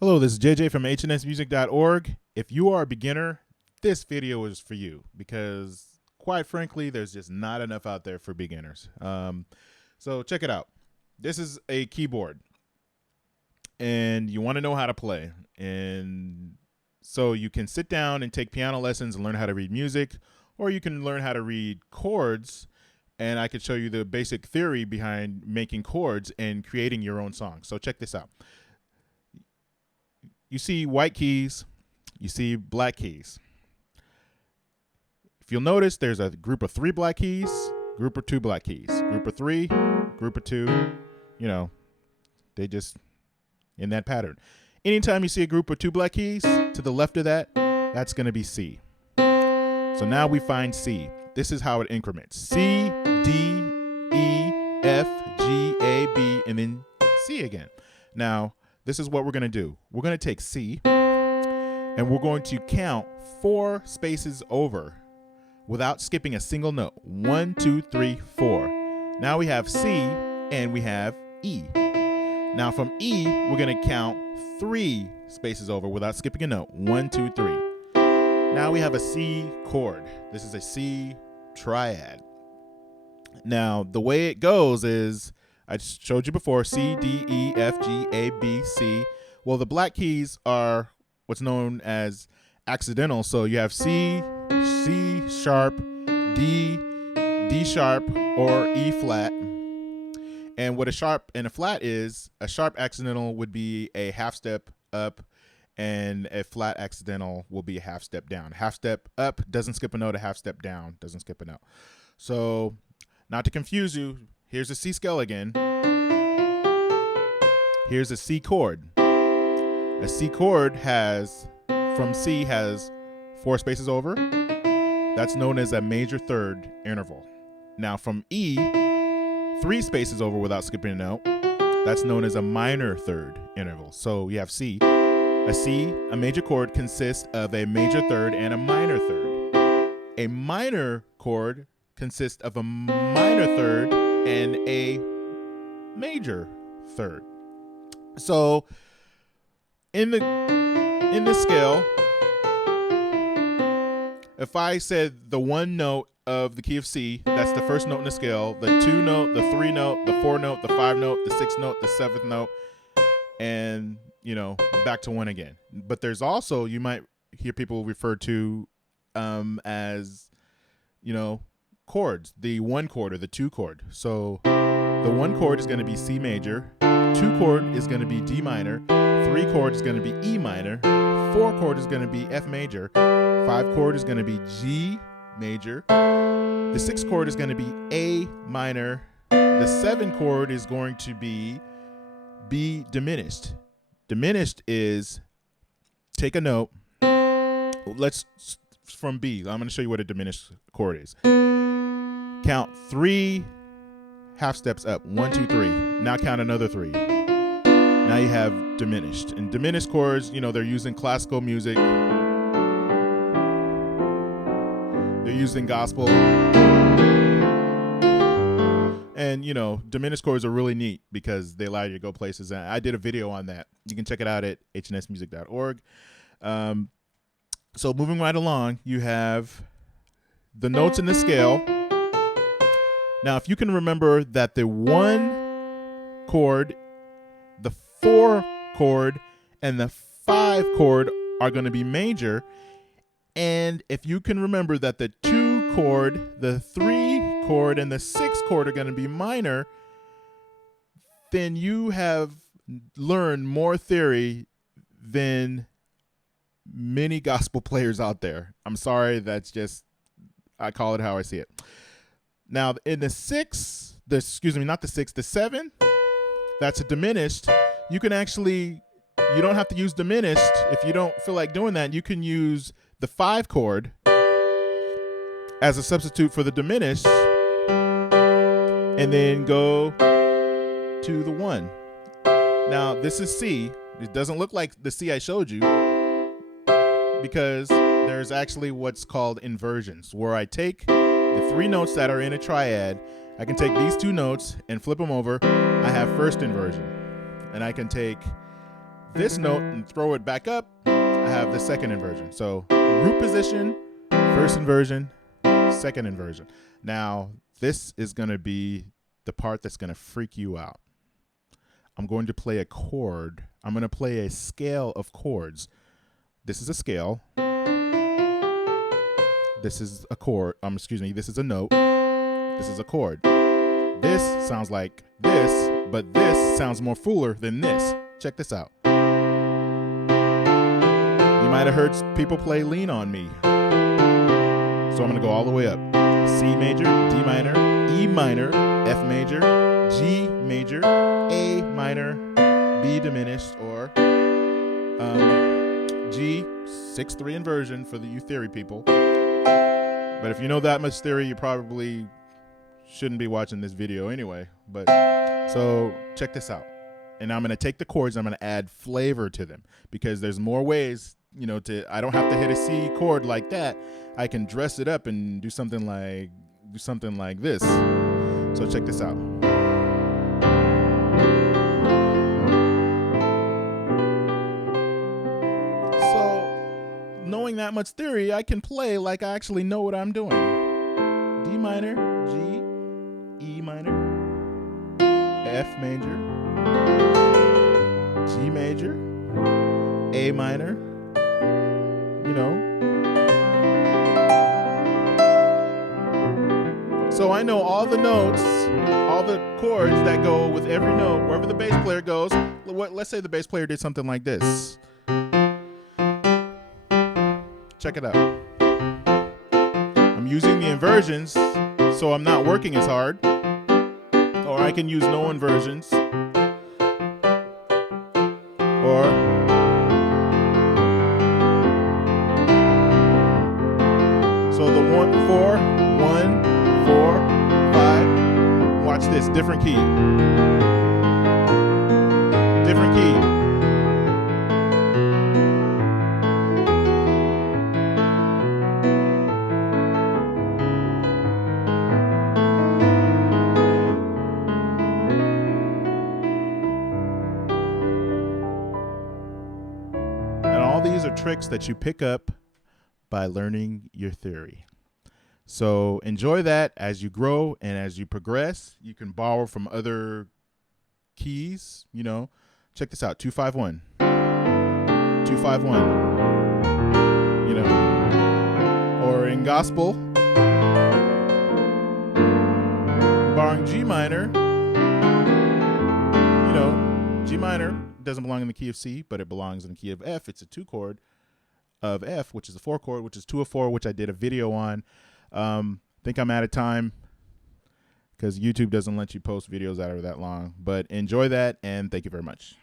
Hello, this is JJ from hnsmusic.org. If you are a beginner, this video is for you because, quite frankly, there's just not enough out there for beginners. So check it out. This is a keyboard, and you want to know how to play. And so you can sit down and take piano lessons and learn how to read music, or you can learn how to read chords, and I could show you the basic theory behind making chords and creating your own song. So check this out. You see white keys, you see black keys. If you'll notice, there's a group of 3 black keys, group of 2 black keys, group of 3, group of 2, they just in that pattern. Anytime you see a group of 2 black keys, to the left of that, that's going to be C. So now we find C. This is how it increments. C, D, E, F, G, A, B, and then C again. Now, this is what we're going to do. We're going to take C, and we're going to count 4 spaces over without skipping a single note. 1, 2, 3, 4. Now we have C, and we have E. Now from E, we're going to count 3 spaces over without skipping a note. 1, 2, 3. Now we have a C chord. This is a C triad. Now, the way it goes is, I showed you before, C, D, E, F, G, A, B, C. Well, the black keys are what's known as accidental. So you have C, C sharp, D, D sharp, or E flat. And what a sharp and a flat is, a sharp accidental would be a half step up, and a flat accidental will be a half step down. Half step up doesn't skip a note, a half step down doesn't skip a note. So, not to confuse you, here's a C scale again. Here's a C chord. A C chord from C has 4 spaces over. That's known as a major third interval. Now from E, 3 spaces over without skipping a note. That's known as a minor third interval. So you have C. A major chord consists of a major third and a minor third. A minor chord consists of a minor third and a major third. So in this scale, if I said the 1 note of the key of C, that's the first note in the scale, the 2 note, the 3 note, the 4 note, the 5 note, the 6 note, the 7th note, and back to 1 again. But there's also, you might hear people refer to as chords, the 1 chord or the 2 chord. So the 1 chord is going to be C major, 2 chord is going to be D minor, 3 chord is going to be E minor, 4 chord is going to be F major, 5 chord is going to be G major, the 6 chord is going to be A minor, the 7 chord is going to be B diminished. Diminished is take a note. From B, I'm going to show you what a diminished chord is. Count 3 half steps up. 1, 2, 3. Now count another 3. Now you have diminished. And diminished chords, they're used in classical music. They're used in gospel. And, diminished chords are really neat because they allow you to go places. And I did a video on that. You can check it out at hnsmusic.org. So moving right along, you have the notes in the scale. Now, if you can remember that the 1 chord, the 4 chord, and the 5 chord are going to be major, and if you can remember that the 2 chord, the 3 chord, and the 6 chord are going to be minor, then you have learned more theory than many gospel players out there. I'm sorry, I call it how I see it. Now, in the 7, that's a diminished. You can you don't have to use diminished if you don't feel like doing that. You can use the 5 chord as a substitute for the diminished and then go to the 1. Now, this is C. It doesn't look like the C I showed you because there's actually what's called inversions, where I take the 3 notes that are in a triad. I can take these 2 notes and flip them over. I have first inversion. And I can take this note and throw it back up, I have the second inversion. So root position, first inversion, second inversion. Now, this is going to be the part that's going to freak you out. I'm going to play a chord. I'm going to play a scale of chords. This is a scale. This is a chord. Excuse me. This is a note. This is a chord. This sounds like this, but this sounds more fuller than this. Check this out. You might have heard people play Lean on Me. So I'm going to go all the way up. C major, D minor, E minor, F major, G major, A minor, B diminished, or G, 6/3 inversion for the U theory people. But if you know that much theory, you probably shouldn't be watching this video anyway. But so check this out. And I'm going to take the chords and I'm going to add flavor to them, because there's more ways, you know, I don't have to hit a C chord like that. I can dress it up and do something like this. So check this out. So knowing that much theory, I can play like I actually know what I'm doing. D minor, G, E minor, F major, G major, A minor, you know. So I know all the notes, all the chords that go with every note, wherever the bass player goes. Let's say the bass player did something like this. Check it out. I'm using the inversions, so I'm not working as hard. Or I can use no inversions. Or so the 1, 4, 1, 4, 5. Watch this, different key. Different key. And all these are tricks that you pick up by learning your theory. So enjoy that as you grow and as you progress. You can borrow from other keys, you know. Check this out, 2-5-1. 2-5-1. You know. Or in gospel, borrowing G minor. You know, G minor doesn't belong in the key of C, but it belongs in the key of F. It's a 2 chord of F, which is a 4 chord, which is 2 of 4, which I did a video on. Think I'm out of time because YouTube doesn't let you post videos that are that long, but enjoy that, and thank you very much.